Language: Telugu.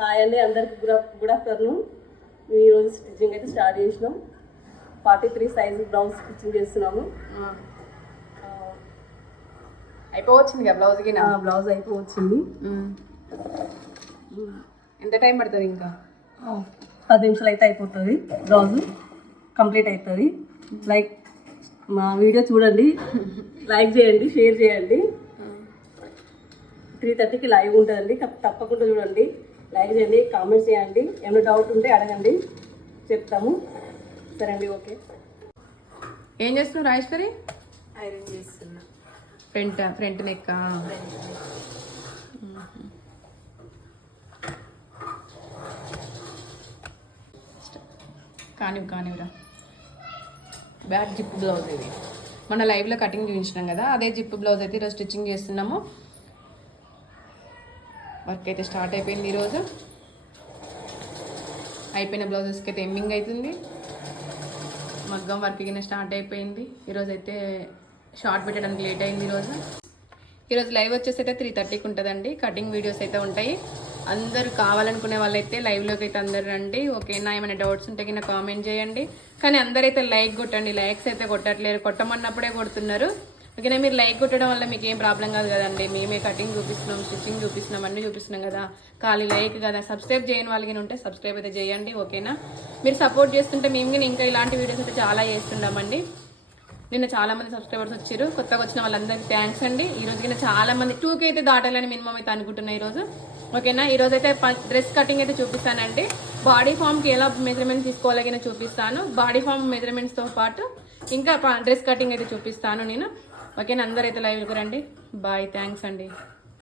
హాయ్ అండి, అందరికి గుడ్ ఆఫ్టర్నూన్. ఈరోజు స్టిచ్చింగ్ అయితే స్టార్ట్ చేసినాం. 43 సైజ్ బ్లౌజ్ స్టిచ్చింగ్ చేస్తున్నాము. అయిపోవచ్చింది కదా బ్లౌజ్కి? బ్లౌజ్ అయిపోవచ్చింది. ఎంత టైం పడుతుంది? ఇంకా 10 నిమిషాలు అయితే అయిపోతుంది. బ్లౌజ్ కంప్లీట్ అవుతుంది. లైక్ మా వీడియో చూడండి, లైక్ చేయండి, షేర్ చేయండి. 3:30కి లైవ్ ఉంటుందండి, తప్పకుండా చూడండి. లైక్ చేయండి, కామెంట్స్ చేయండి. ఏమైనా డౌట్ ఉంటే అడగండి, చెప్తాము. సరే అండి, ఓకే. ఏం చేస్తున్నావు రాజేశ్వరి? ఐరన్ చేస్తున్నా. ఫ్రంట్ నెక్ కానివ్వరా. బ్యాక్ జిప్ బ్లౌజ్ ఇది మన లైవ్లో కటింగ్ చూపించినాం కదా, అదే జిప్ బ్లౌజ్ అయితే ఈరోజు స్టిచ్చింగ్ చేస్తున్నాము. వర్క్ అయితే స్టార్ట్ అయిపోయింది. ఈరోజు అయిపోయిన బ్లౌజెస్కి అయితే ఎమ్మింగ్ అవుతుంది. మగ్గం వర్క్ కింద స్టార్ట్ అయిపోయింది. ఈరోజు అయితే షార్ట్ పెట్టడానికి లేట్ అయింది. ఈరోజు లైవ్ వచ్చేసి అయితే 3:30కి ఉంటుందండి. కటింగ్ వీడియోస్ అయితే ఉంటాయి. అందరూ కావాలనుకునే వాళ్ళైతే లైవ్లోకి అయితే అందరు రండి, ఓకేనా? ఏమైనా డౌట్స్ ఉంటే కింద కామెంట్ చేయండి. కానీ అందరైతే లైక్ కొట్టండి. లైక్స్ అయితే కొట్టట్లేరు, కొట్టమన్నప్పుడే కొడుతున్నారు, ఓకేనా? మీరు లైక్ కొట్టడం వల్ల మీకు ఏం ప్రాబ్లం కాదు కదండి. మేమే కటింగ్ చూపిస్తున్నాం, స్టిచ్చింగ్ చూపిస్తున్నాం, అన్నీ చూపిస్తున్నాం కదా. ఖాళీ లైక్ కదా. సబ్స్క్రైబ్ చేయని వాళ్ళకి ఉంటే సబ్స్క్రైబ్ అయితే చేయండి, ఓకేనా? మీరు సపోర్ట్ చేస్తుంటే మేము కానీ ఇంకా ఇలాంటి వీడియోస్ అయితే చాలా చేస్తున్నామండి. నిన్న చాలా మంది సబ్స్క్రైబర్స్ వచ్చారు. కొత్తగా వచ్చిన వాళ్ళందరికీ థ్యాంక్స్ అండి. ఈ రోజు కింద చాలా మంది 2K అయితే దాటాలని మినిమం అయితే అనుకుంటున్నాయి ఈరోజు, ఓకేనా? ఈరోజు అయితే డ్రెస్ కటింగ్ అయితే చూపిస్తానండి. బాడీ ఫామ్కి ఎలా మెజర్మెంట్స్ తీసుకోవాలని చూపిస్తాను. బాడీ ఫామ్ మెజర్మెంట్స్తో పాటు ఇంకా డ్రెస్ కటింగ్ అయితే చూపిస్తాను నేను, ఓకేనా? అందరైతే లైవ్కి రండి. బాయ్, థ్యాంక్స్ అండి.